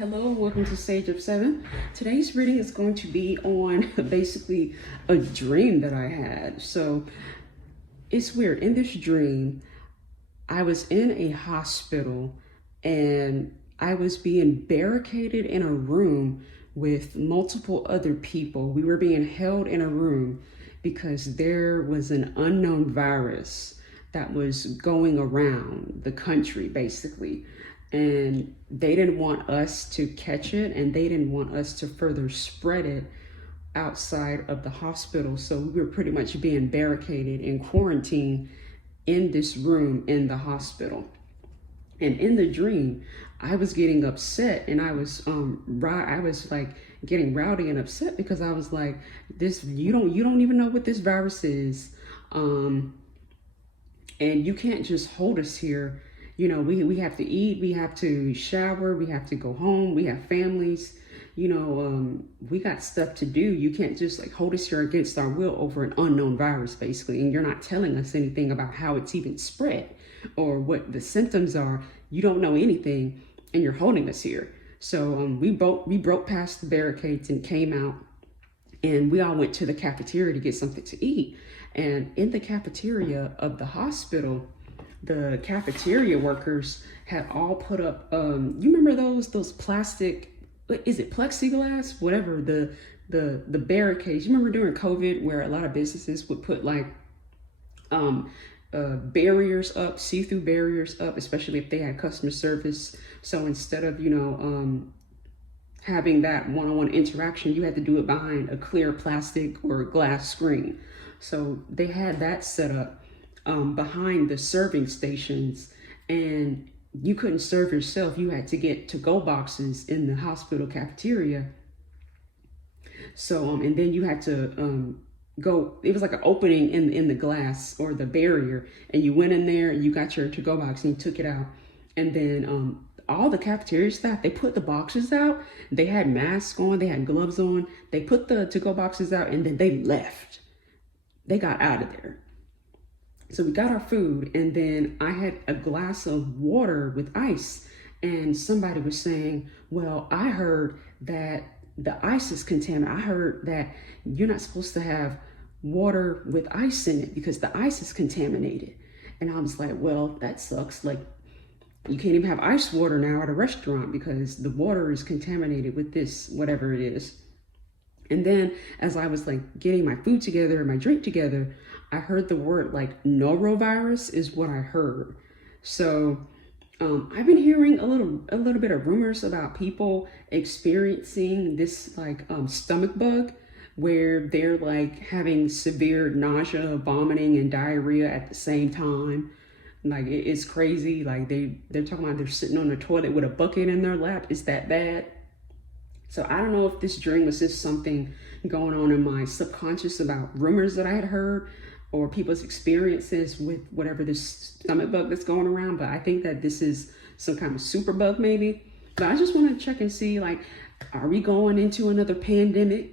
Hello and welcome to Sage of Seven. Today's reading is going to be on basically a dream that I had. So it's weird. In this dream, I was in a hospital and I was being barricaded in a room with multiple other people. We were being held in a room because there was an unknown virus that was going around the country basically. And they didn't want us to catch it and they didn't want us to further spread it outside of the hospital. So we were pretty much being barricaded and quarantined in this room in the hospital. And in the dream, I was getting upset and I was like getting rowdy and upset because I was like, this you don't even know what this virus is. And you can't just hold us here. You know, we have to eat, we have to shower, we have to go home, we have families, we got stuff to do. You can't just like hold us here against our will over an unknown virus, basically. And you're not telling us anything about how it's even spread or what the symptoms are. You don't know anything and you're holding us here. So we broke past the barricades and came out and we all went to the cafeteria to get something to eat. And in the cafeteria of the hospital, the cafeteria workers had all put up, you remember those plastic, is it plexiglass? Whatever, the barricades. You remember during COVID where a lot of businesses would put like barriers up, see-through barriers up, especially if they had customer service. So instead of, having that one-on-one interaction, you had to do it behind a clear plastic or glass screen. So they had that set up behind the serving stations, and you couldn't serve yourself. You had to get to-go boxes in the hospital cafeteria. So and then you had to go. It was like an opening in the glass or the barrier, and you went in there. You got your to-go box and you took it out, and then all the cafeteria staff, they put the boxes out. They had masks on. They had gloves on. They put the to-go boxes out, and then they left. They got out of there. So we got our food, and then I had a glass of water with ice, and somebody was saying, well, I heard that the ice is contaminated. I heard that you're not supposed to have water with ice in it because the ice is contaminated. And I was like, well, that sucks. Like, you can't even have ice water now at a restaurant because the water is contaminated with this, whatever it is. And then as I was like getting my food together and my drink together, I heard the word like norovirus is what I heard. So I've been hearing a little bit of rumors about people experiencing this like stomach bug where they're like having severe nausea, vomiting, and diarrhea at the same time. Like it's crazy. Like they're talking about they're sitting on the toilet with a bucket in their lap. It's that bad. So I don't know if this dream was just something going on in my subconscious about rumors that I had heard or people's experiences with whatever this stomach bug that's going around. But I think that this is some kind of super bug maybe. But I just want to check and see, like, are we going into another pandemic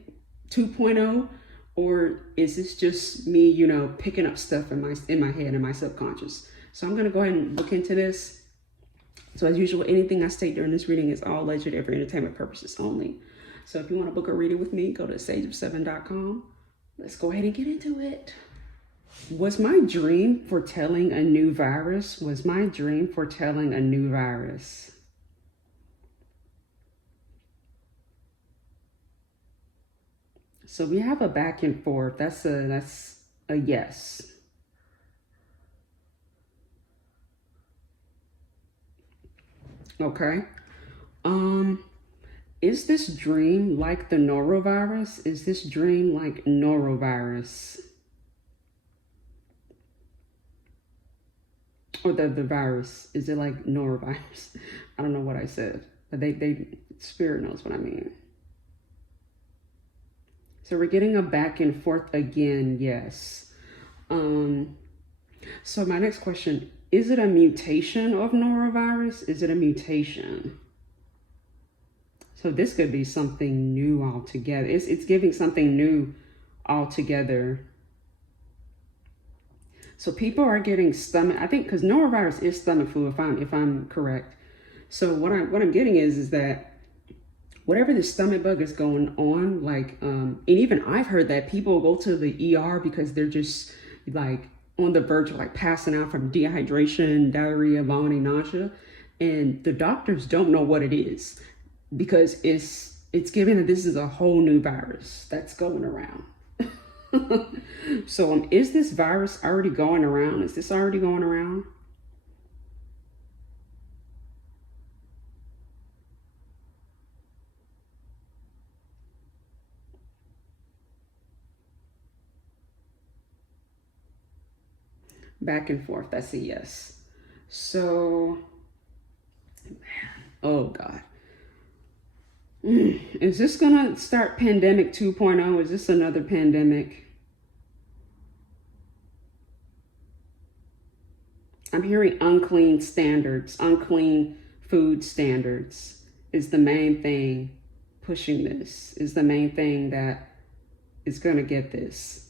2.0? Or is this just me, picking up stuff in my head, in my subconscious? So I'm going to go ahead and look into this. So as usual, anything I state during this reading is all alleged for entertainment purposes only. So if you want to book a reading with me, go to sageof7.com. Let's go ahead and get into it. Was my dream foretelling a new virus? Was my dream foretelling a new virus? So we have a back and forth. That's a yes. Okay. Is this dream like the norovirus? Is this dream like norovirus? Or the virus? Is it like norovirus? I don't know what I said, but Spirit knows what I mean. So we're getting a back and forth again, yes. So my next question, is it a mutation of norovirus? Is it a mutation? So this could be something new altogether. It's giving something new altogether. So people are getting stomach, I think, because norovirus is stomach flu, if I'm correct. So what I'm getting is that whatever the stomach bug is going on, like, and even I've heard that people go to the ER because they're just like on the verge of like passing out from dehydration, diarrhea, vomiting, nausea. And the doctors don't know what it is because it's given that this is a whole new virus that's going around. So is this virus already going around? Is this already going around? Back and forth, that's a yes. So, man, oh God. Is this gonna start pandemic 2.0? Is this another pandemic? I'm hearing unclean standards, unclean food standards is the main thing pushing this, is the main thing that is gonna get this.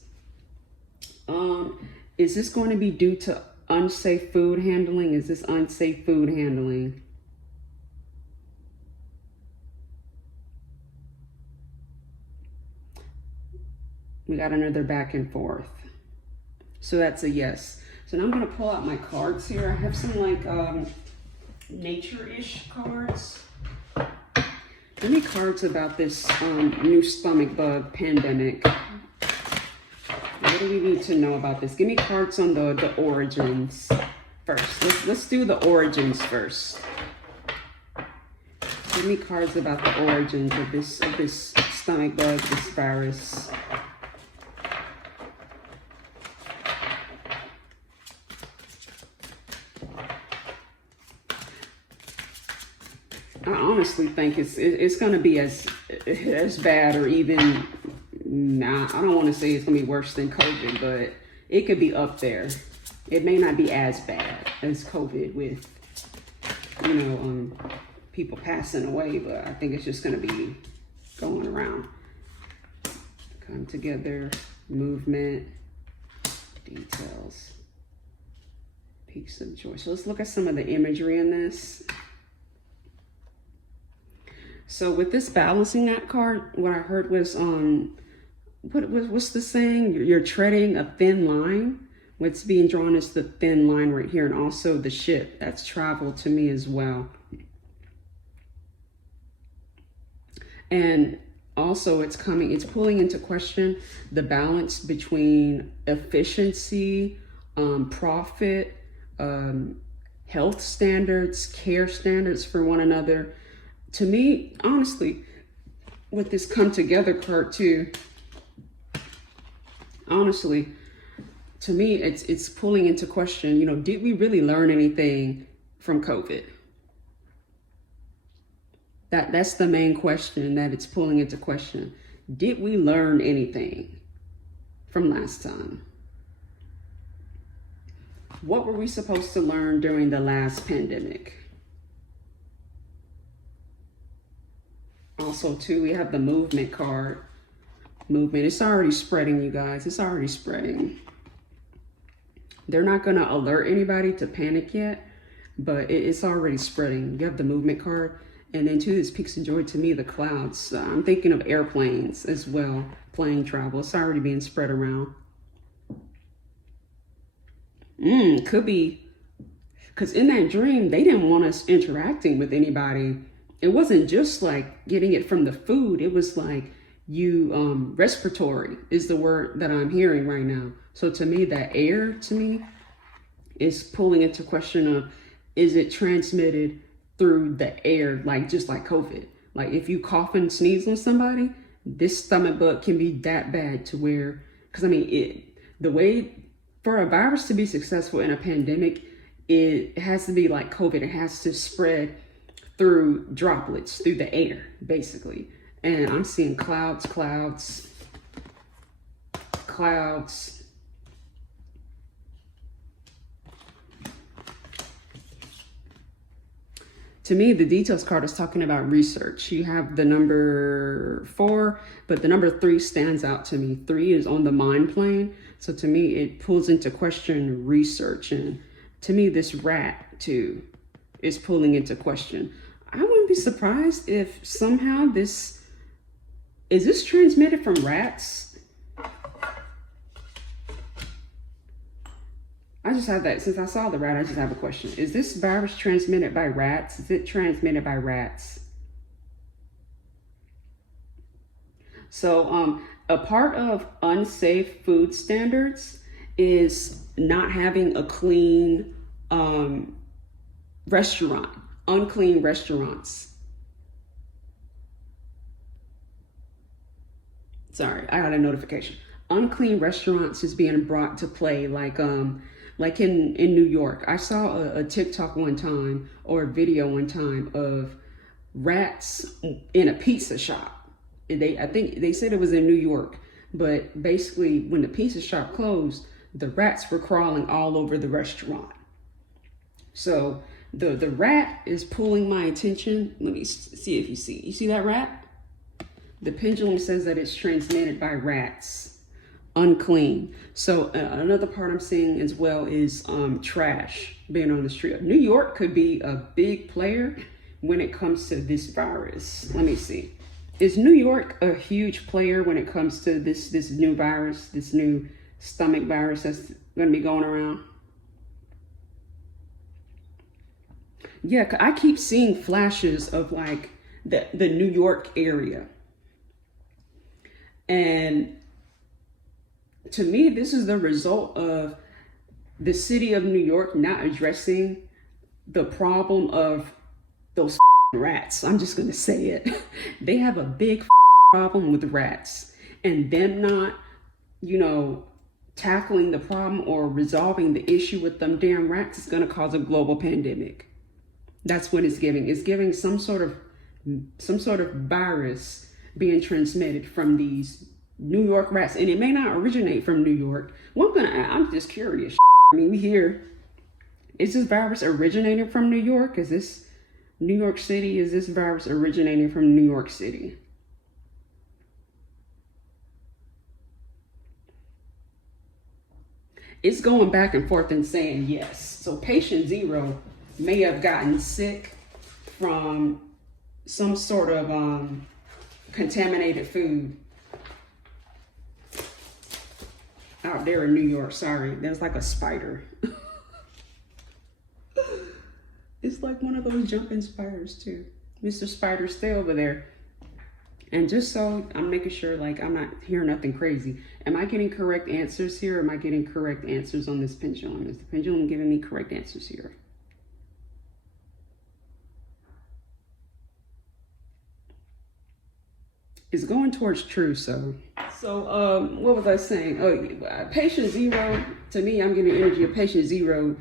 Is this going to be due to unsafe food handling? Is this unsafe food handling? We got another back and forth. So that's a yes. So now I'm going to pull out my cards here. I have some like nature-ish cards. Give me cards about this new stomach bug pandemic. What do we need to know about this? Give me cards on the origins first. Let's do the origins first. Give me cards about the origins of this stomach bug, this virus. I honestly think it's going to be as bad or even. Nah, I don't want to say it's going to be worse than COVID, but it could be up there. It may not be as bad as COVID with, people passing away, but I think it's just going to be going around. Come together, movement, details, peaks of joy. So let's look at some of the imagery in this. So with this balancing act card, what I heard was what's the saying? You're treading a thin line. What's being drawn is the thin line right here, and also the ship. That's travel to me as well. And also it's pulling into question the balance between efficiency, profit, health standards, care standards for one another. To me, honestly, with this come together card too, honestly, to me, it's pulling into question, did we really learn anything from COVID? That's the main question that it's pulling into question. Did we learn anything from last time? What were we supposed to learn during the last pandemic? Also, too, we have the movement card. Movement, it's already spreading, you guys. It's already spreading. They're not going to alert anybody to panic yet, but it's already spreading. You have the movement card. And then, too, this peaks of joy to me, the clouds. I'm thinking of airplanes as well, plane travel. It's already being spread around. Could be, because in that dream, they didn't want us interacting with anybody. It wasn't just like getting it from the food. It was like respiratory is the word that I'm hearing right now. So to me, that air to me is pulling into question of, is it transmitted through the air, like just like COVID? Like if you cough and sneeze on somebody, this stomach bug can be that bad to where, because the way for a virus to be successful in a pandemic, it has to be like COVID. It has to spread through droplets, through the air, basically. And I'm seeing clouds. To me, the details card is talking about research. You have the number 4, but the number 3 stands out to me. 3 is on the mind plane. So to me, it pulls into question research. And to me, this rat too is pulling into question. I wouldn't be surprised if somehow is this transmitted from rats? I just have that, since I saw the rat, I just have a question. Is this virus transmitted by rats? Is it transmitted by rats? So a part of unsafe food standards is not having a clean restaurant, unclean restaurants. Sorry, I got a notification. Unclean restaurants is being brought to play, like in New York. I saw a TikTok one time, or a video one time, of rats in a pizza shop. I think they said it was in New York, but basically when the pizza shop closed, the rats were crawling all over the restaurant. So the rat is pulling my attention. Let me see if you see that rat? The pendulum says that it's transmitted by rats, unclean. So another part I'm seeing as well is trash being on the street. New York could be a big player when it comes to this virus. Let me see. Is New York a huge player when it comes to this new virus, this new stomach virus that's going to be going around? Yeah, I keep seeing flashes of like the New York area. And to me, this is the result of the city of New York not addressing the problem of those rats. I'm just going to say it. They have a big problem with rats, and them not, tackling the problem or resolving the issue with them damn rats is going to cause a global pandemic. That's what it's giving. It's giving some sort of virus being transmitted from these New York rats, and it may not originate from New York. I'm just curious. I mean, we hear, is this virus originating from New York? Is this New York City? Is this virus originating from New York City? It's going back and forth and saying yes. So patient 0 may have gotten sick from some sort of contaminated food out there in New York. Sorry, there's like a spider. It's like one of those jumping spiders too. Mr. Spider, stay over there. And just so I'm making sure, like, I'm not hearing nothing crazy. Am I getting correct answers here? Or am I getting correct answers on this pendulum? Is the pendulum giving me correct answers here? It's going towards true. So what was I saying? Oh, patient 0, to me, I'm getting energy of patient 0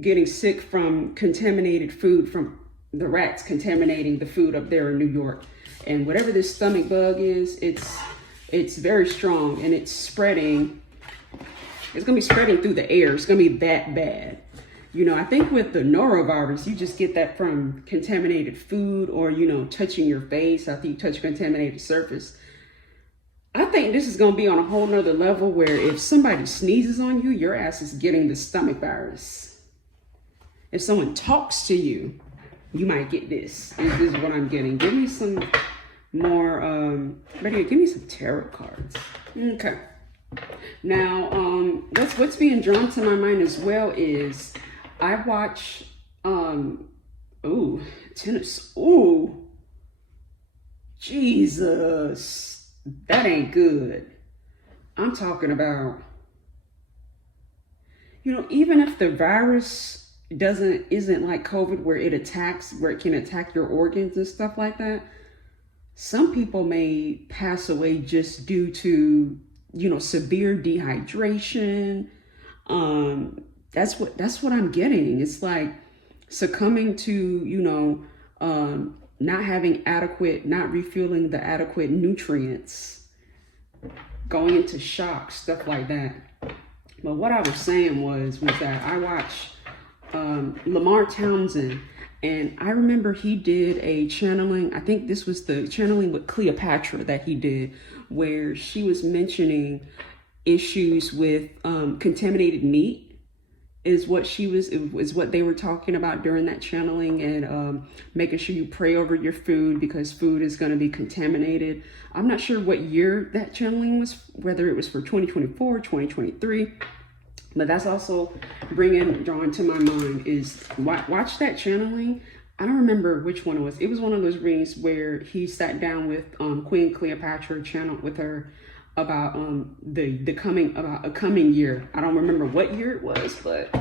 getting sick from contaminated food, from the rats contaminating the food up there in New York. And whatever this stomach bug is, it's very strong, and it's spreading. It's going to be spreading through the air. It's going to be that bad. I think with the norovirus, you just get that from contaminated food, or, touching your face after you touch a contaminated surface. I think this is going to be on a whole nother level, where if somebody sneezes on you, your ass is getting the stomach virus. If someone talks to you, you might get this. This is what I'm getting. Give me some more, give me some tarot cards. Okay. Now, what's being drawn to my mind as well is I watch, tennis. Ooh, Jesus, that ain't good. I'm talking about, even if the virus isn't like COVID, where it can attack your organs and stuff like that, some people may pass away just due to, severe dehydration. That's what I'm getting. It's like succumbing to, not refueling the adequate nutrients, going into shock, stuff like that. But what I was saying was that I watch Lamar Townsend, and I remember he did a channeling. I think this was the channeling with Cleopatra that he did, where she was mentioning issues with contaminated meat is what is what they were talking about during that channeling, and making sure you pray over your food because food is going to be contaminated. I'm not sure what year that channeling was, whether it was for 2024, 2023, but that's also drawing to my mind is watch that channeling. I don't remember which one it was. It was one of those readings where he sat down with Queen Cleopatra, channeled with her about a coming year. I don't remember what year it was, but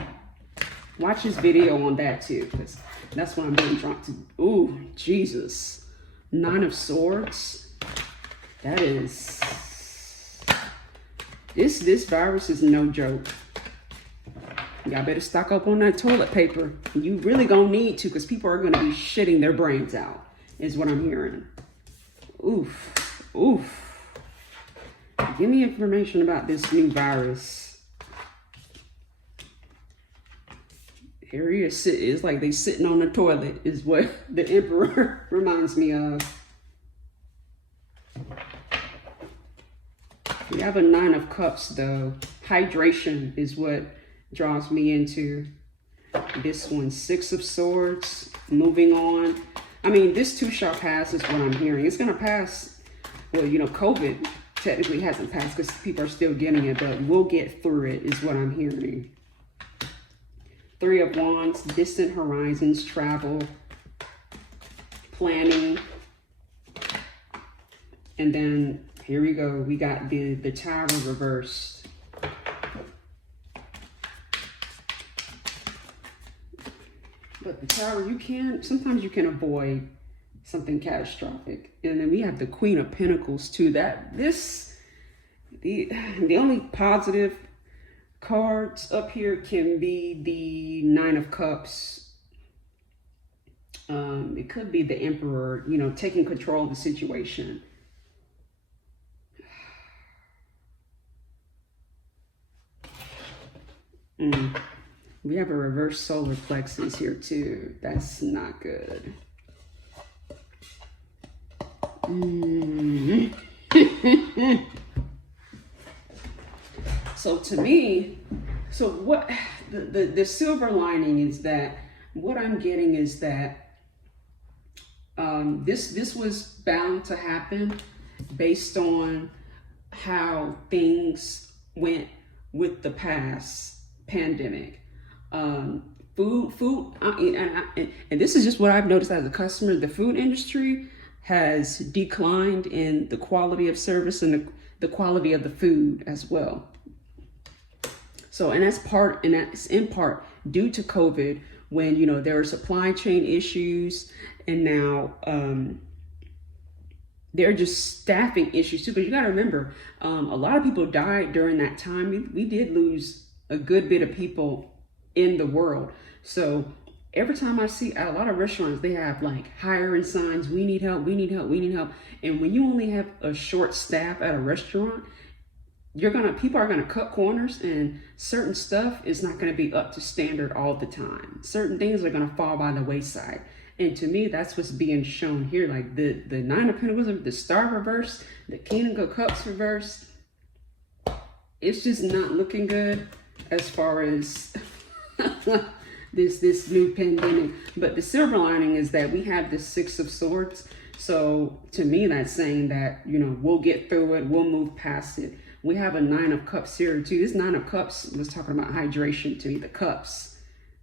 watch his video on that too, because that's what I'm being drawn to. Ooh, Jesus. 9 of Swords. That is, this virus is no joke. Y'all better stock up on that toilet paper. You really gonna need to, because people are gonna be shitting their brains out, is what I'm hearing. Oof, oof. Give me information about this new virus. Here he is sitting. It's like they sitting on the toilet is what the Emperor reminds me of. We have a 9 of Cups though. Hydration is what draws me into this one. 6 of Swords. Moving on. I mean, this too shall pass is what I'm hearing. It's gonna pass. Well, you know, COVID technically hasn't passed because people are still getting it, but we'll get through it is what I'm hearing. 3 of Wands, distant horizons, travel, planning. And then here we go. We got the Tower reversed. But the Tower, sometimes you can avoid something catastrophic. And then we have the Queen of Pentacles too. The only positive cards up here can be the 9 of Cups. It could be the Emperor, you know, taking control of the situation. We have a reverse solar plexus here too. That's not good. So to me, what the silver lining is that what I'm getting is that this was bound to happen based on how things went with the past pandemic. Food, and this is just what I've noticed as a customer. The food industry has declined in the quality of service and the quality of the food as well. So, and that's in part due to COVID, when, you know, there are supply chain issues, and now there are just staffing issues too. But you got to remember, a lot of people died during that time. We did lose a good bit of people in the world. So every time I see at a lot of restaurants, they have like hiring signs, we need help, we need help, we need help. And when you only have a short staff at a restaurant, people are gonna cut corners, and certain stuff is not gonna be up to standard all the time. Certain things are gonna fall by the wayside. And to me, that's what's being shown here. Like the 9 of Pentacles, the Star reverse, the King of Cups reverse. It's just not looking good as far as this new pandemic. But the silver lining is that we have the 6 of Swords. So to me, that's saying that, you know, we'll get through it, we'll move past it. We have a 9 of Cups here too. This 9 of Cups was talking about hydration to me, the cups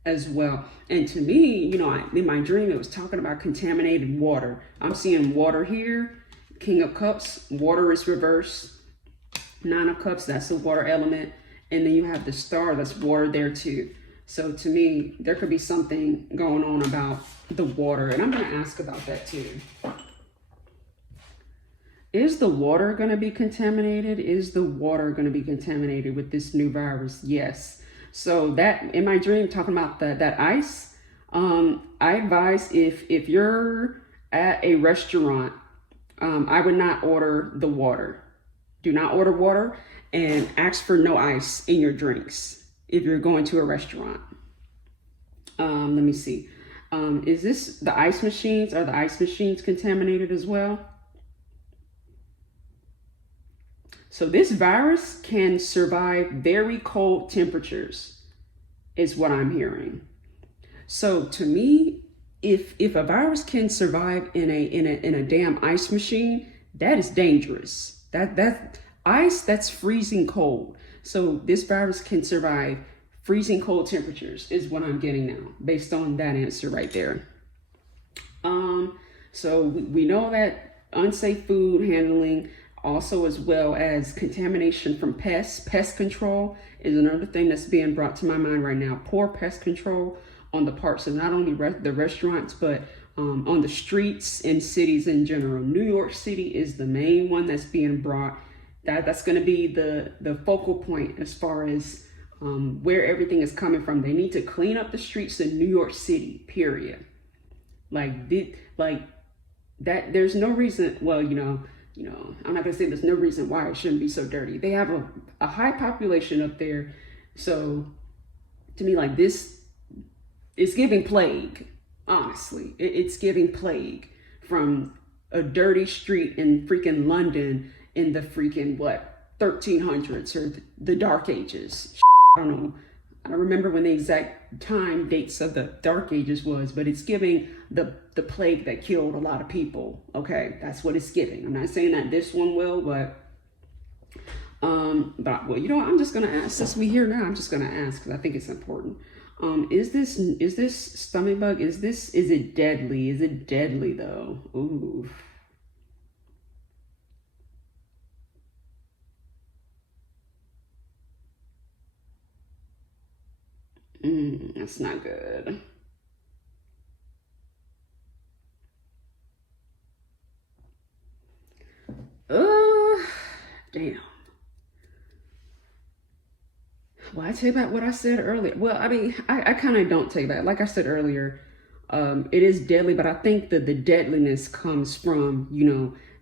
as well. And to me, you know, in my dream, it was talking about contaminated water. I'm seeing water here. King of Cups, water is reversed. 9 of Cups, that's the water element. And then you have the Star, that's water there too. So to me, there could be something going on about the water. And I'm going to ask about that too. Is the water going to be contaminated? Is the water going to be contaminated with this new virus? Yes. So that, in my dream, talking about that ice, I advise if you're at a restaurant, I would not order the water. Do not order water, and ask for no ice in your drinks if you're going to a restaurant. Let me see. Is this the ice machines? Are the ice machines contaminated as well? So this virus can survive very cold temperatures. is what I'm hearing. So to me, if a virus can survive in a damn ice machine, that is dangerous. That ice, that's freezing cold. So this virus can survive freezing cold temperatures is what I'm getting now based on that answer right there. So we know that unsafe food handling, also as well as contamination from pests. Pest control is another thing that's being brought to my mind right now. Poor pest control on the parts of not only the restaurants, but on the streets in cities in general. New York City is the main one that's being brought. That's going to be the focal point as far as where everything is coming from. They need to clean up the streets in New York City, period. Like that. There's no reason. Well, I'm not gonna say there's no reason why it shouldn't be so dirty. They have a high population up there, so to me, like this, it's giving plague. Honestly, it's giving plague from a dirty street in freaking London in the freaking 1300s or the Dark Ages. I don't know. I don't remember when the exact time dates of the Dark Ages was, but it's giving the plague that killed a lot of people. Okay, that's what it's giving. I'm not saying that this one will, but well, I'm just gonna ask. Since we here now, I'm just gonna ask because I think it's important. Is this stomach bug? Is it deadly? Is it deadly though? Ooh. That's not good. Damn. Well, I take back what I said earlier. Well, I mean, I kind of don't take back. Like I said earlier, it is deadly, but I think that the deadliness comes from,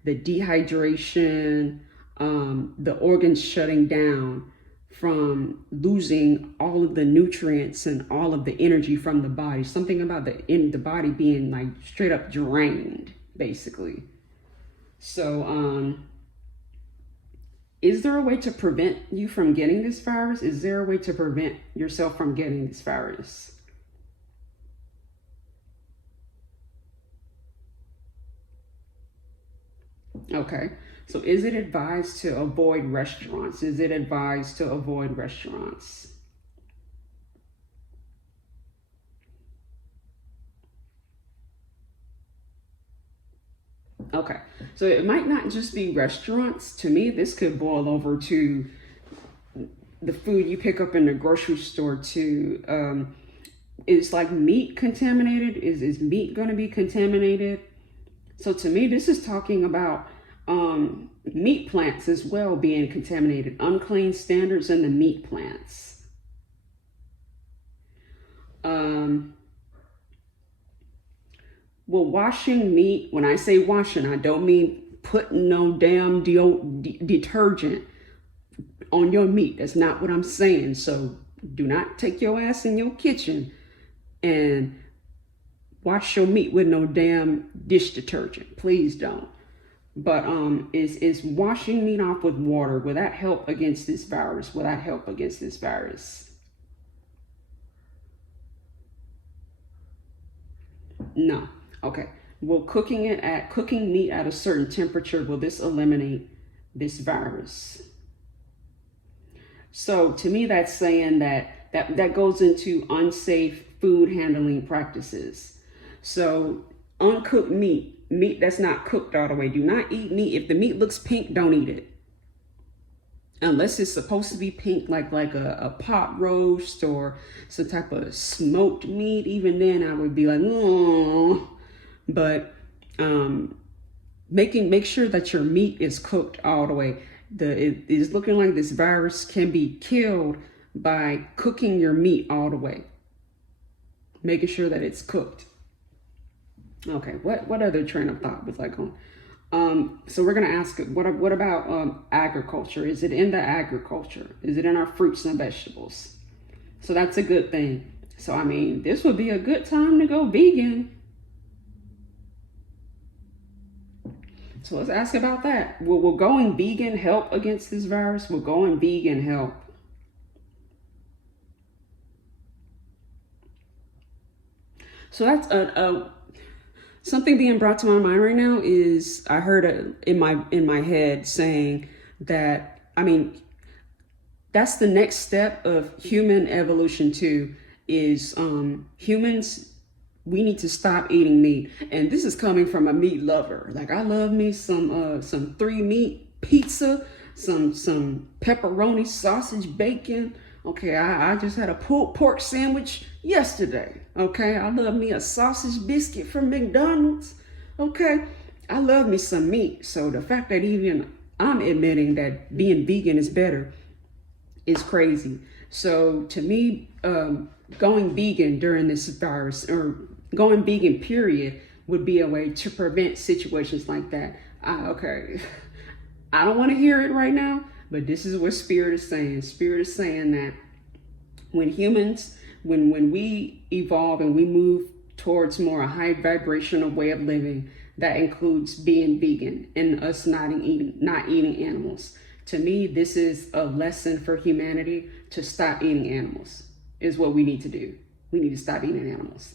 the dehydration, the organs shutting down, from losing all of the nutrients and all of the energy from the body. Something about the body being like straight up drained, basically. So, is there a way to prevent you from getting this virus? Is there a way to prevent yourself from getting this virus? Okay. So is it advised to avoid restaurants? Is it advised to avoid restaurants? Okay. So it might not just be restaurants. To me, this could boil over to the food you pick up in the grocery store too. Is like meat contaminated? Is meat going to be contaminated? So to me, this is talking about meat plants as well being contaminated, unclean standards in the meat plants. Well, washing meat, when I say washing, I don't mean putting no damn detergent on your meat. That's not what I'm saying. So do not take your ass in your kitchen and wash your meat with no damn dish detergent. Please don't. But is washing meat off with water, will that help against this virus? Will that help against this virus? No. Okay. Will cooking meat at a certain temperature, will this eliminate this virus? So to me, that's saying that goes into unsafe food handling practices. So uncooked meat that's not cooked all the way. Do not eat meat. If the meat looks pink, don't eat it. Unless it's supposed to be pink, like a pot roast or some type of smoked meat. Even then, I would be like, oh. But make sure that your meat is cooked all the way. It is looking like this virus can be killed by cooking your meat all the way. Making sure that it's cooked. Okay, what other train of thought was I going? So we're gonna ask, what about agriculture? Is it in the agriculture? Is it in our fruits and vegetables? So that's a good thing. So I mean, this would be a good time to go vegan. So let's ask about that. Will going vegan help against this virus? Will going vegan help? So that's something being brought to my mind right now is I heard in my head saying that, I mean, that's the next step of human evolution too, is humans, we need to stop eating meat. And this is coming from a meat lover. Like, I love me some 3-meat pizza, some pepperoni, sausage, bacon. Okay, I just had a pulled pork sandwich yesterday. Okay, I love me a sausage biscuit from McDonald's. Okay, I love me some meat. So the fact that even I'm admitting that being vegan is better is crazy. So to me, going vegan during this virus, or going vegan period, would be a way to prevent situations like that. Okay, I don't want to hear it right now, but this is what Spirit is saying. Spirit is saying that when humans, when we evolve and we move towards more a high vibrational way of living, that includes being vegan and us not eating animals. To me, this is a lesson for humanity to stop eating animals, is what we need to do. We need to stop eating animals.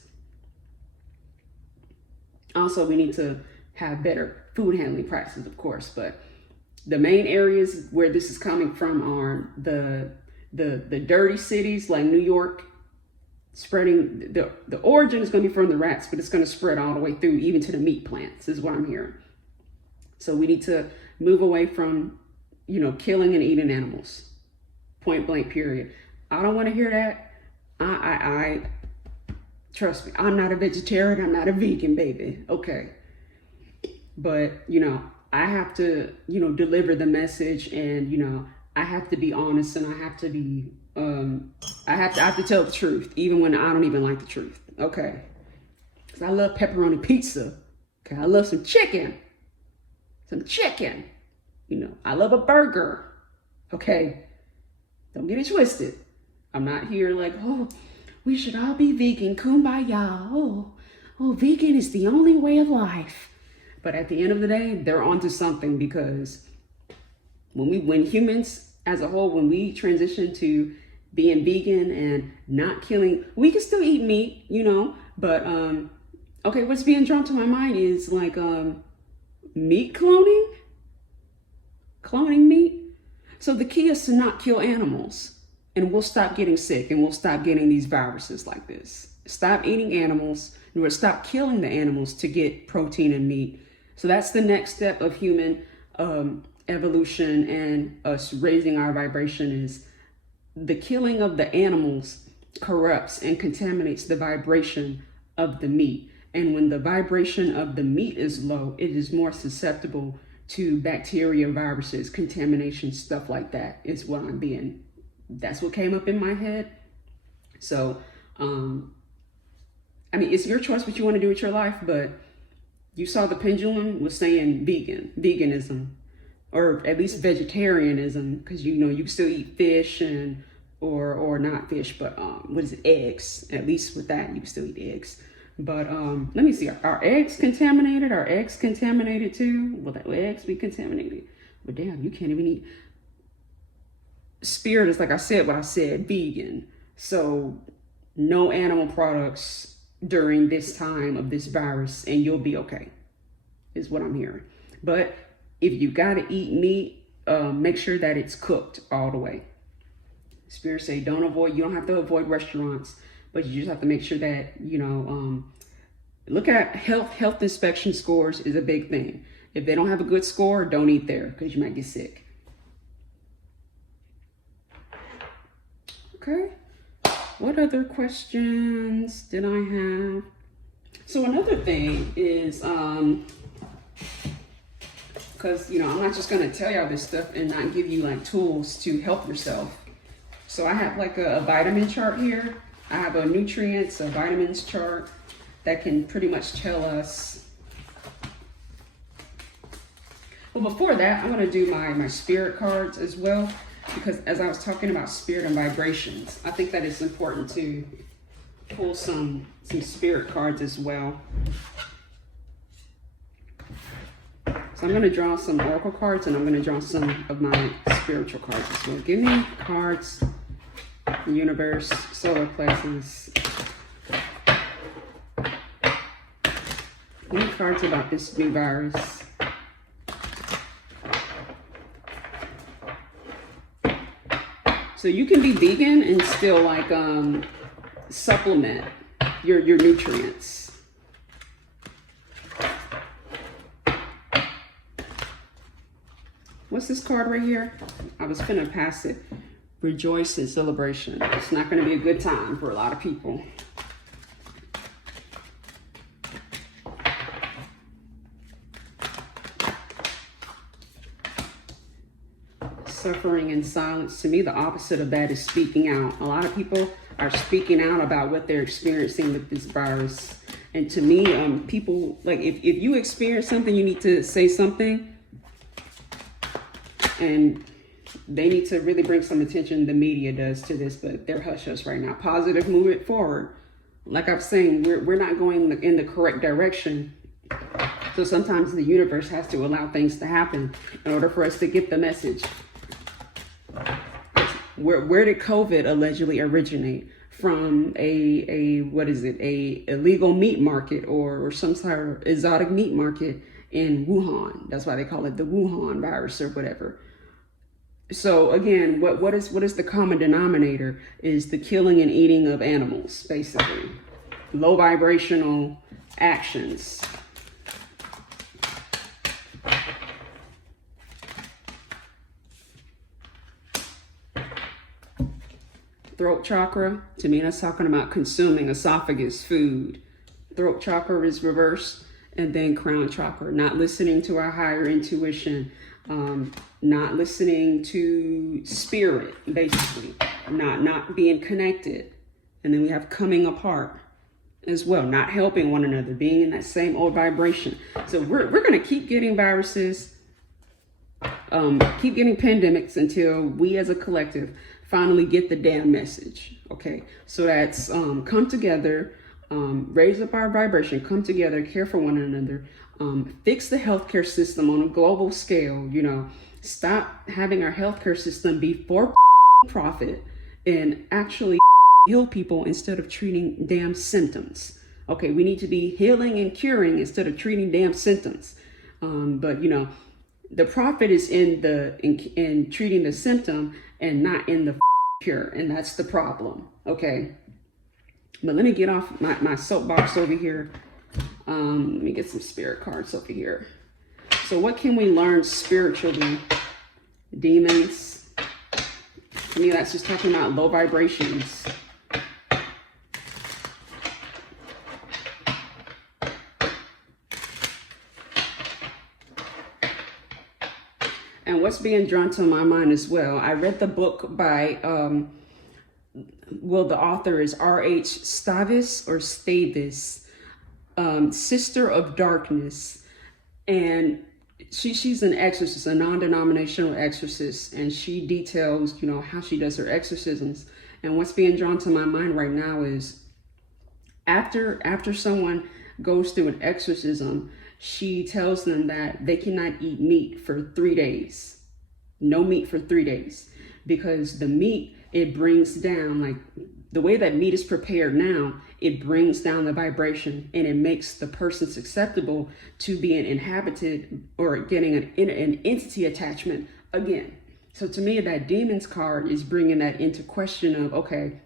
Also, we need to have better food handling practices, of course, but the main areas where this is coming from are the dirty cities like New York. Spreading, the origin is going to be from the rats, but it's going to spread all the way through, even to the meat plants, is what I'm hearing. So we need to move away from, killing and eating animals. Point blank, period. I don't want to hear that. I trust me, I'm not a vegetarian, I'm not a vegan, baby. Okay. But, I have to, deliver the message, and, I have to be honest, and I have to be, I have to tell the truth, even when I don't even like the truth. Okay. Because I love pepperoni pizza. Okay. I love some chicken. I love a burger. Okay. Don't get it twisted. I'm not here like, oh, we should all be vegan. Kumbaya. Oh, vegan is the only way of life. But at the end of the day, they're onto something, because when humans as a whole, when we transition to being vegan and not killing, we can still eat meat, but okay, what's being drawn to my mind is like meat cloning meat. So the key is to not kill animals, and we'll stop getting sick, and we'll stop getting these viruses like this. Stop eating animals, and we'll stop killing the animals to get protein and meat. So that's the next step of human evolution and us raising our vibration, is the killing of the animals corrupts and contaminates the vibration of the meat. And when the vibration of the meat is low, it is more susceptible to bacteria, viruses, contamination, stuff like that, is what that's what came up in my head. So, it's your choice what you want to do with your life, but you saw the pendulum was saying veganism, or at least vegetarianism, because you can still eat fish or not fish, but eggs. At least with that, you can still eat eggs. But let me see, are eggs contaminated? Are eggs contaminated too? Will eggs be contaminated? But damn, you can't even eat. Spirit is, like I said, what I said, vegan. So no animal products during this time of this virus, and you'll be okay, is what I'm hearing. But if you gotta eat meat, make sure that it's cooked all the way. Spirit say you don't have to avoid restaurants, but you just have to make sure that, look at health inspection scores is a big thing. If they don't have a good score, don't eat there, because you might get sick. Okay. What other questions did I have? So another thing is, because, I'm not just going to tell y'all this stuff and not give you like tools to help yourself. So I have like a vitamin chart here. I have a nutrients, a vitamins chart that can pretty much tell us. Well, before that, I'm going to do my spirit cards as well, because as I was talking about spirit and vibrations, I think that it's important to pull some spirit cards as well. So I'm going to draw some oracle cards, and I'm going to draw some of my spiritual cards as well. Give me cards, universe, solar plexus. Any cards about this new virus? So you can be vegan and still like supplement your nutrients. What's this card right here? I was finna pass it. Rejoice and celebration. It's not going to be a good time for a lot of people. Suffering in silence. To me, the opposite of that is speaking out. A lot of people are speaking out about what they're experiencing with this virus. And to me, people, like, if you experience something, you need to say something. And they need to really bring some attention, the media does, to this, but they're hush-hush right now. Positive movement forward. Like I'm saying, we're not going in the correct direction. So sometimes the universe has to allow things to happen in order for us to get the message. Where did COVID allegedly originate? From a what is it? A illegal meat market or some sort of exotic meat market in Wuhan. That's why they call it the Wuhan virus or whatever. So again, what is the common denominator is the killing and eating of animals, basically. Low vibrational actions. Throat chakra, to me, that's talking about consuming esophagus food. Throat chakra is reversed. And then crown chakra, not listening to our higher intuition, not listening to spirit, basically, not being connected. And then we have coming apart as well, not helping one another, being in that same old vibration. So we're going to keep getting viruses, keep getting pandemics until we as a collective finally get the damn message. Okay, so that's come together, raise up our vibration, come together, care for one another, fix the healthcare system on a global scale. You know, stop having our healthcare system be for profit and actually heal people instead of treating damn symptoms. Okay, we need to be healing and curing instead of treating damn symptoms. But you know, the profit is in treating the symptom and not in the cure, and that's the problem. Okay, but let me get off my soapbox over here. Let me get some spirit cards over here. So what can we learn spiritually? Demons. To me, that's just talking about low vibrations. And what's being drawn to my mind as well, I read the book by, the author is R.H. Stavis or Stavis, Sister of Darkness. And she's an exorcist, a non-denominational exorcist. And she details, you know, how she does her exorcisms. And what's being drawn to my mind right now is after someone goes through an exorcism, she tells them that they cannot eat meat for 3 days. No meat for 3 days. Because the meat, it brings down, like the way that meat is prepared now, it brings down the vibration and it makes the person susceptible to being inhabited or getting an entity attachment again. So to me, that demons card is bringing that into question of, okay,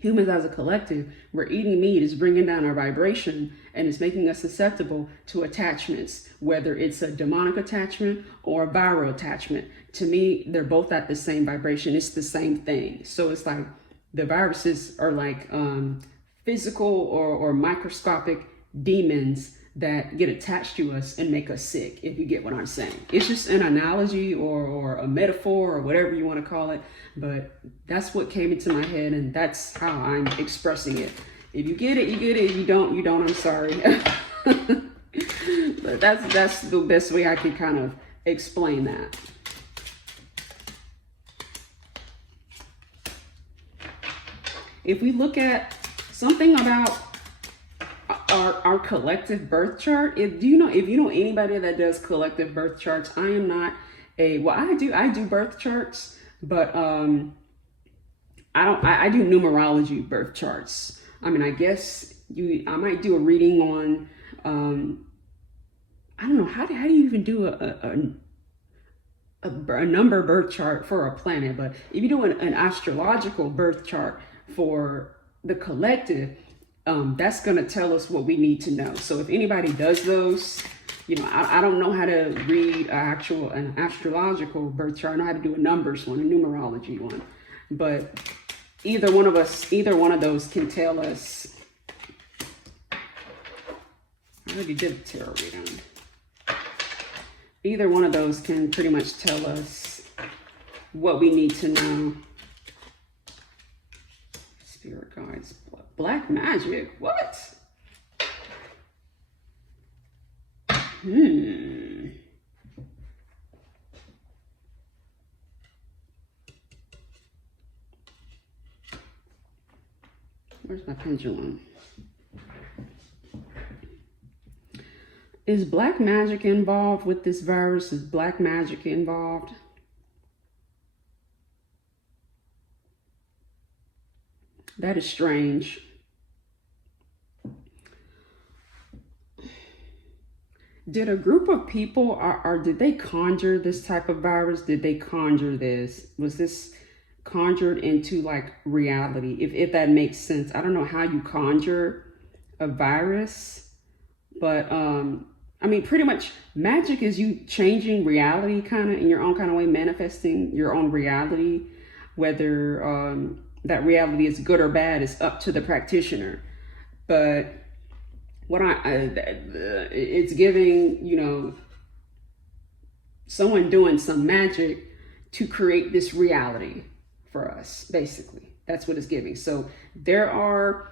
humans as a collective, we're eating meat, is bringing down our vibration and it's making us susceptible to attachments, whether it's a demonic attachment or a viral attachment. To me, they're both at the same vibration. It's the same thing. So it's like the viruses are like physical or microscopic demons that get attached to us and make us sick, if you get what I'm saying. It's just an analogy or a metaphor or whatever you want to call it, but that's what came into my head and that's how I'm expressing it. If you get it, you get it. If you don't, you don't. I'm sorry. But that's the best way I can kind of explain that. If we look at something about our collective birth chart, if you know anybody that does collective birth charts, I am not I do birth charts, but I do numerology birth charts. I mean, I guess I might do a reading I don't know, how do you even do a number birth chart for a planet? But if you do an astrological birth chart for the collective, that's going to tell us what we need to know. So if anybody does those, you know, I don't know how to read an astrological birth chart. I know how to do a numbers one, a numerology one. But either one of those can tell us. I already did the tarot reading. Either one of those can pretty much tell us what we need to know. Spirit guides. Black magic. What? Where's my pendulum? Is black magic involved with this virus? Is black magic involved? That is strange. Did a group of people, or did they conjure this type of virus? Did they conjure this? Was this conjured into like reality? If that makes sense. I don't know how you conjure a virus, but I mean, pretty much magic is you changing reality kind of in your own kind of way, manifesting your own reality. Whether that reality is good or bad is up to the practitioner. But what it's giving, you know, someone doing some magic to create this reality for us, basically. That's what it's giving. So there are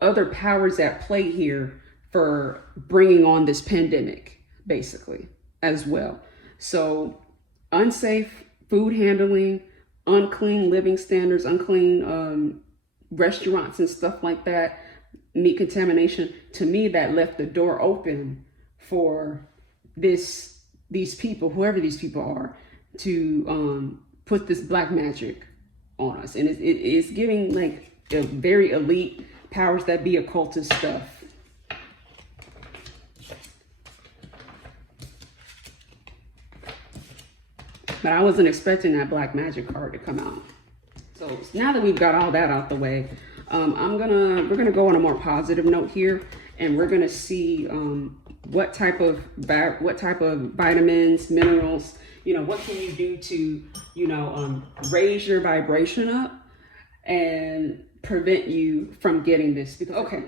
other powers at play here for bringing on this pandemic, basically, as well. So unsafe food handling, unclean living standards, unclean restaurants and stuff like that, meat contamination, to me that left the door open for these people, whoever these people are, to put this black magic on us. And it's giving like a very elite powers that be occultist stuff. But I wasn't expecting that black magic card to come out. So now that we've got all that out the way, we're gonna go on a more positive note here, and we're gonna see what type of vitamins, minerals, you know, what can you do to, you know, raise your vibration up and prevent you from getting this. Because, okay.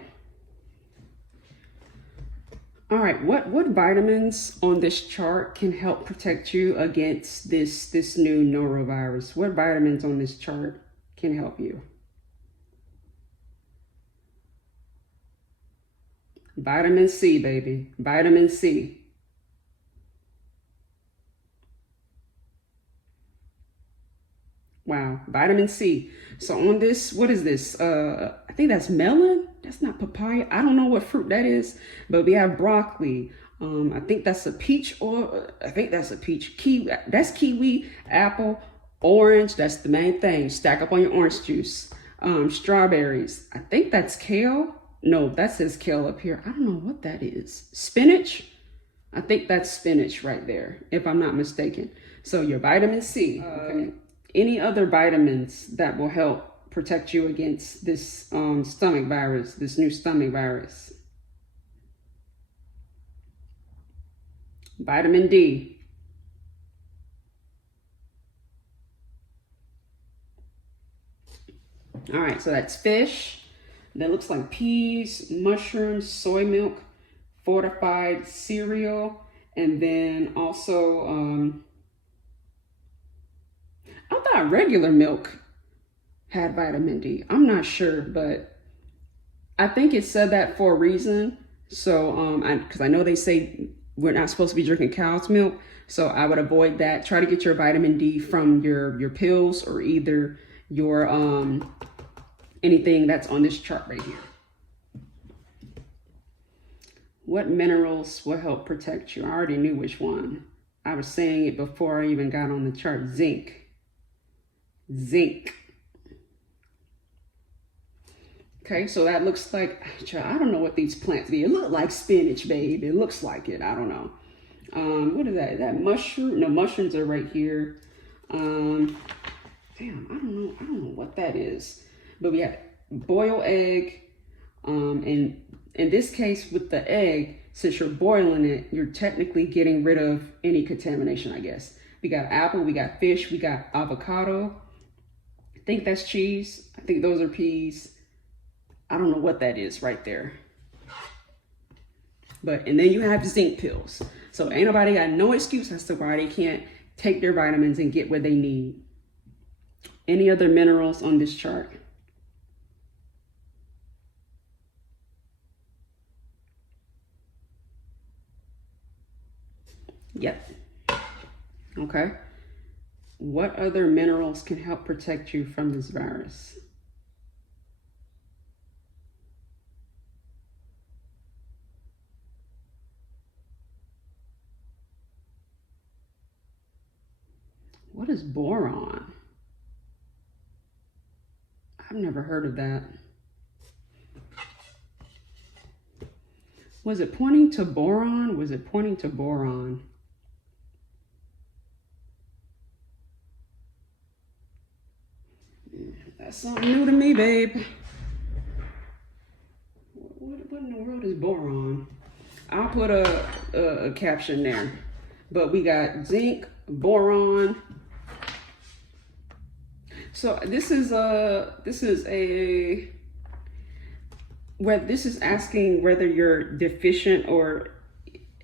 All right, what vitamins on this chart can help protect you against this new norovirus? What vitamins on this chart can help you? Vitamin C, baby. Vitamin C. Wow, vitamin C. So on this, what is this? I think that's melon. That's not papaya. I don't know what fruit that is, but we have broccoli. I think that's a peach, or I think that's a peach. Kiwi, that's kiwi, apple, orange. That's the main thing. Stack up on your orange juice. Strawberries. I think that's kale. No, that says kale up here. I don't know what that is. Spinach. I think that's spinach right there, if I'm not mistaken. So your vitamin C. Okay. Any other vitamins that will help protect you against this stomach virus, this new stomach virus? Vitamin D. All right, so that's fish. That looks like peas, mushrooms, soy milk, fortified cereal, and then also I thought regular milk had vitamin D. I'm not sure, but I think it said that for a reason. So, because I know they say we're not supposed to be drinking cow's milk, so I would avoid that. Try to get your vitamin D from your pills, or either your anything that's on this chart right here. What minerals will help protect you? I already knew which one. I was saying it before I even got on the chart. Zinc. Zinc. Okay, so that looks like, I don't know what these plants be. It look like spinach, babe. It looks like it. I don't know. What is that? Is that mushroom? No, mushrooms are right here. Damn, I don't know. I don't know what that is. But we have boiled egg. And in this case, with the egg, since you're boiling it, you're technically getting rid of any contamination, I guess. We got apple, we got fish, we got avocado. I think that's cheese. I think those are peas. I don't know what that is right there. But, and then you have zinc pills. So ain't nobody got no excuse as to why they can't take their vitamins and get what they need. Any other minerals on this chart? Yep. Okay. What other minerals can help protect you from this virus? What is boron? I've never heard of that. Was it pointing to boron? Was it pointing to boron? That's something new to me, babe. What in the world is boron? I'll put a caption there. But we got zinc, boron. So this is asking whether you're deficient or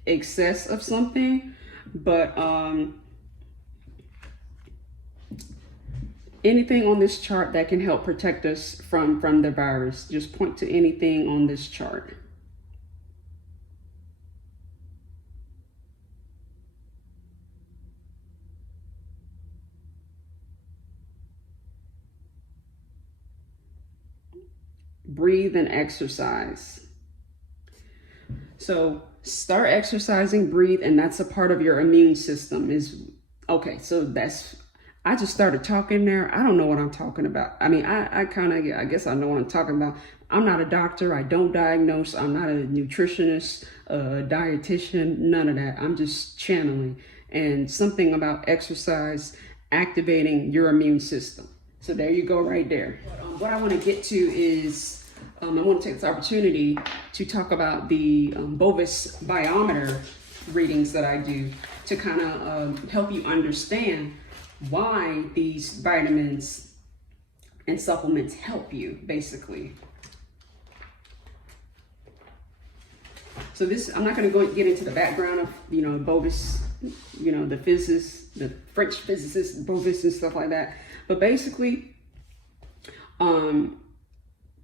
excess of something, but anything on this chart that can help protect us from the virus. Just point to anything on this chart. Breathe and exercise. So start exercising, breathe, and that's a part of your immune system. Okay, so I just started talking there. I don't know what I'm talking about. I mean, I guess I know what I'm talking about. I'm not a doctor. I don't diagnose. I'm not a nutritionist, a dietitian, none of that. I'm just channeling. And something about exercise activating your immune system. So there you go right there. What I want to get to is, I want to take this opportunity to talk about the Bovis biometer readings that I do to kind of help you understand why these vitamins and supplements help you, basically. So this, I'm not going to go get into the background of, Bovis, the physicist, the French physicist, Bovis and stuff like that. But basically,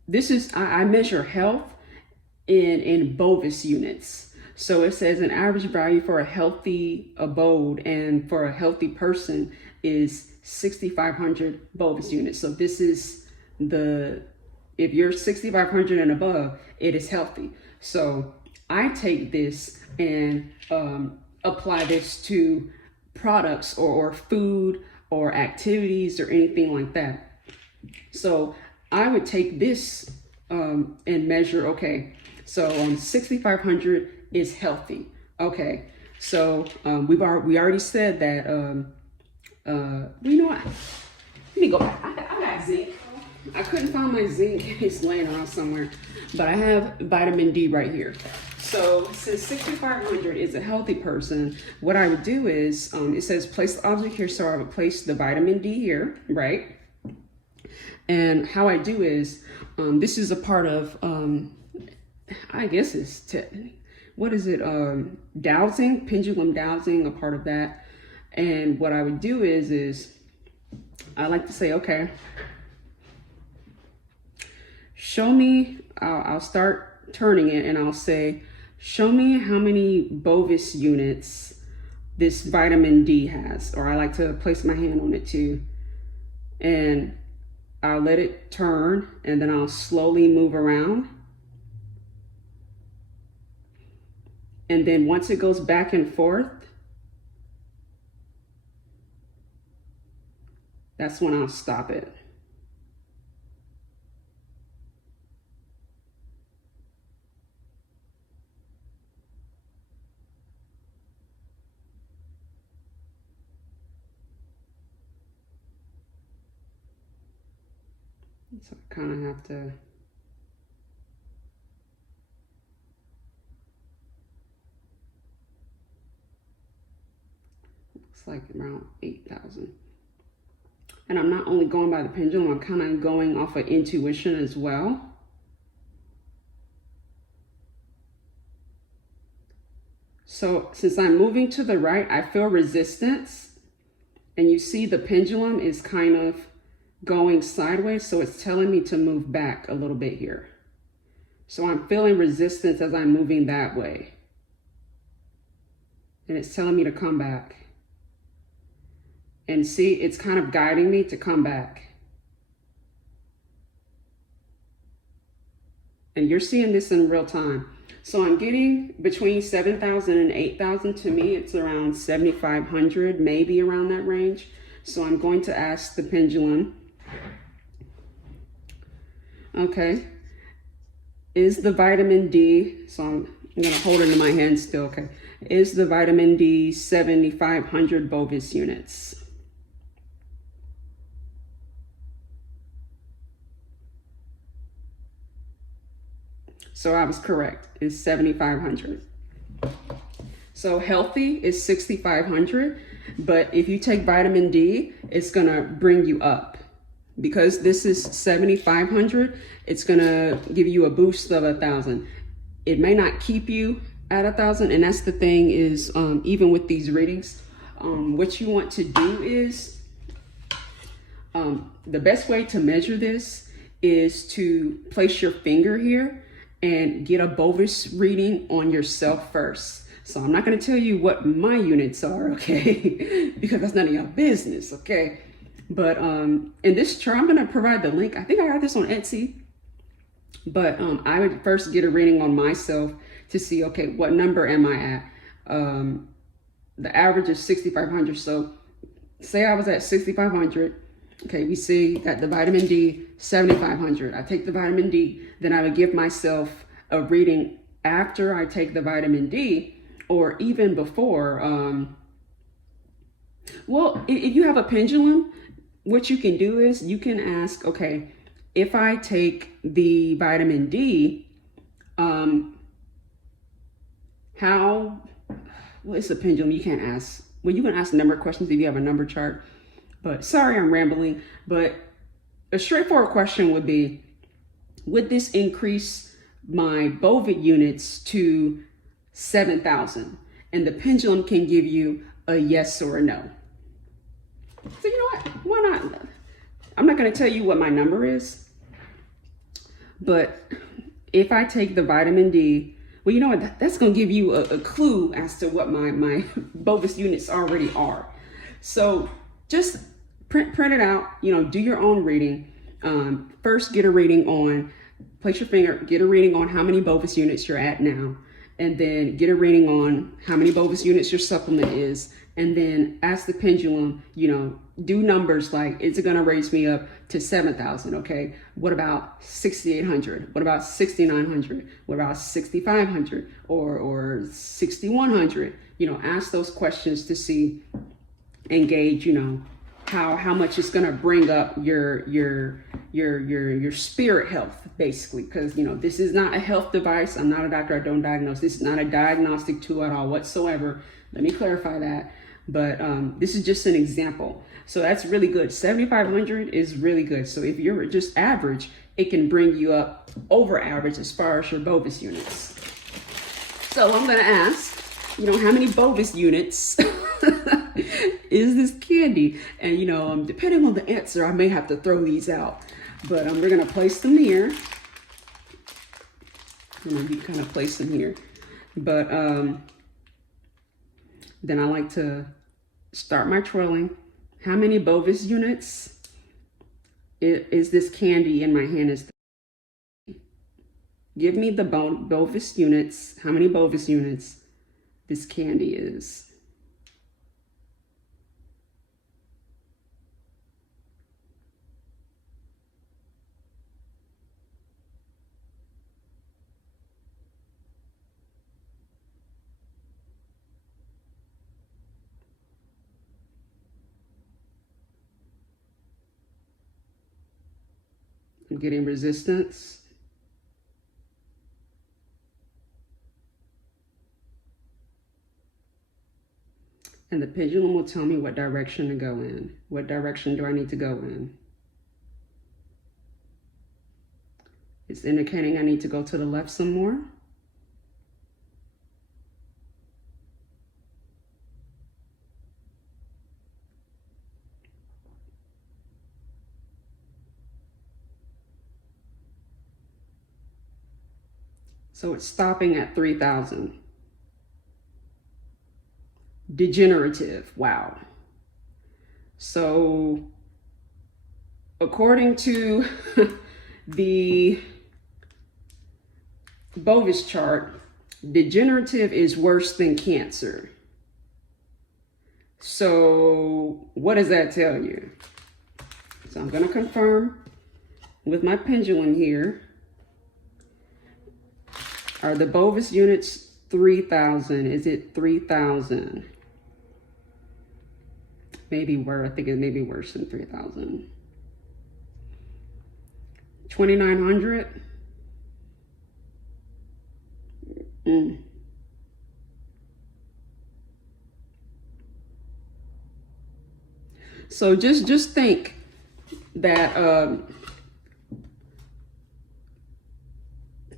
this is, I measure health in Bovis units. So it says an average value for a healthy abode and for a healthy person is 6,500 Bovis units. So this is if you're 6,500 and above, it is healthy. So I take this and apply this to products or food or activities or anything like that. So I would take this and measure, okay, so 6,500 is healthy. Okay, so we already said that, you know what? Let me go back. I got zinc. I couldn't find my zinc. It's laying around somewhere, but I have vitamin D right here. So since 6,500 is a healthy person, what I would do is, it says place the object here. So I would place the vitamin D here, right? And how I do is, this is a part of, I guess it's, what is it? Dowsing, pendulum dowsing, a part of that. And what I would do is I like to say, okay, show me, I'll start turning it and I'll say, show me how many Bovis units this vitamin D has. Or I like to place my hand on it too. And I'll let it turn and then I'll slowly move around. And then once it goes back and forth, that's when I'll stop it. So I kind of have to, looks like around 8,000. And I'm not only going by the pendulum, I'm kind of going off of intuition as well. So since I'm moving to the right, I feel resistance. And you see the pendulum is kind of going sideways. So it's telling me to move back a little bit here. So I'm feeling resistance as I'm moving that way. And it's telling me to come back. And see, it's kind of guiding me to come back. And you're seeing this in real time. So I'm getting between 7,000 and 8,000. To me, it's around 7,500, maybe around that range. So I'm going to ask the pendulum, okay, is the vitamin D, so I'm going to hold it in my hand still, okay, is the vitamin D 7,500 bovis units? So I was correct, it's 7,500. So healthy is 6,500, but if you take vitamin D, it's gonna bring you up. Because this is 7,500, it's gonna give you a boost of 1,000. It may not keep you at 1,000, and that's the thing is, even with these readings, what you want to do is, the best way to measure this is to place your finger here and get a bovis reading on yourself first. So I'm not going to tell you what my units are, okay? Because that's none of your business, okay? But in this chart, I'm going to provide the link. I think I got this on Etsy. But I would first get a reading on myself to see, okay, what number am I at? The average is 6,500. So say I was at 6,500. Okay, we see that the vitamin D, 7,500. I take the vitamin D, then I would give myself a reading after I take the vitamin D, or even before. Well, if you have a pendulum, what you can do is you can ask, okay, if I take the vitamin D, how, well, it's a pendulum, you can't ask. Well, you can ask a number of questions if you have a number chart. But sorry, I'm rambling. But a straightforward question would be, would this increase my bovid units to 7,000? And the pendulum can give you a yes or a no. So you know what? Why not? I'm not going to tell you what my number is. But if I take the vitamin D, well, you know what? That's going to give you a clue as to what my bovis units already are. So just print it out, do your own reading. First, get a reading on, place your finger, get a reading on how many bovis units you're at now. And then get a reading on how many bovis units your supplement is. And then ask the pendulum, do numbers like, is it going to raise me up to 7,000? Okay. What about 6,800? What about 6,900? What about 6,500 or 6,100? Ask those questions to see, engage, how much it's going to bring up your spirit health, basically, because this is not a health device. I'm not a doctor. I don't diagnose. This is not a diagnostic tool at all whatsoever. Let me clarify that. But this is just an example. So that's really good. 7,500 is really good. So if you're just average, it can bring you up over average as far as your bovis units. So I'm going to ask, how many bovis units is this candy? And depending on the answer, I may have to throw these out, but we're gonna place them here. You kind of place them here, but then I like to start my twirling. How many bovis units is this candy in my hand? Give me the bovis units. How many bovis units this candy is? I'm getting resistance. And the pendulum will tell me what direction to go in. What direction do I need to go in? It's indicating I need to go to the left some more. So it's stopping at 3,000. Degenerative, wow. So according to the Bovis chart, degenerative is worse than cancer. So what does that tell you? So I'm going to confirm with my pendulum here. Are the Bovis units 3,000? Is it 3,000? Maybe worse. I think it may be worse than 3,000. 2,900? So just think that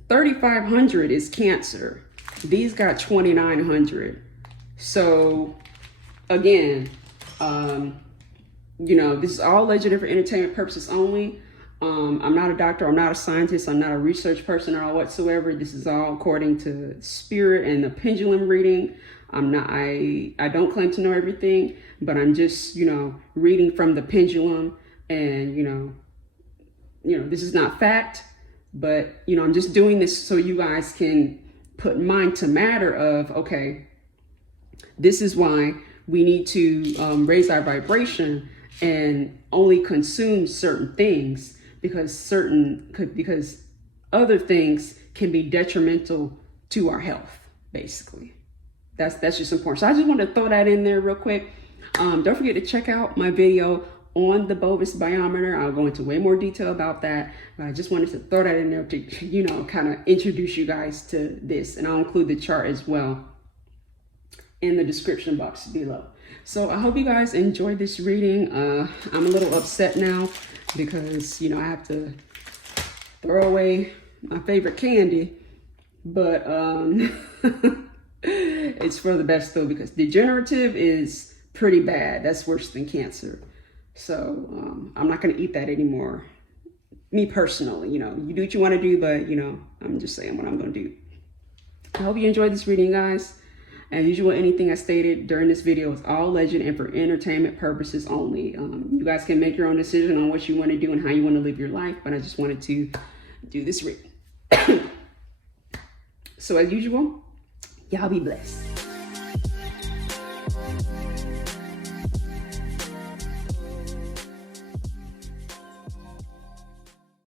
3,500 is cancer. These got 2,900. So again, you know, this is all legend for entertainment purposes only. I'm not a doctor. I'm not a scientist. I'm not a research person or all whatsoever. This is all according to spirit and the pendulum reading. I don't claim to know everything, but I'm just, you know, reading from the pendulum, and, you know, this is not fact, but, you know, I'm just doing this so you guys can put mind to matter of, okay, this is why we need to raise our vibration and only consume certain things, because other things can be detrimental to our health, basically. That's just important. So I just wanted to throw that in there real quick. Don't forget to check out my video on the Bovis biometer. I'll go into way more detail about that, but I just wanted to throw that in there to, you know, kind of introduce you guys to this, and I'll include the chart as well in the description box below. So I hope you guys enjoyed this reading. I'm a little upset now because, you know, I have to throw away my favorite candy, but it's for the best though, because degenerative is pretty bad. That's worse than cancer. So I'm not going to eat that anymore. Me personally, you know, you do what you want to do, but, you know, I'm just saying what I'm going to do. I hope you enjoyed this reading, guys. As usual, anything I stated during this video is all legend and for entertainment purposes only. You guys can make your own decision on what you want to do and how you want to live your life, but I just wanted to do this reading. So as usual, y'all be blessed.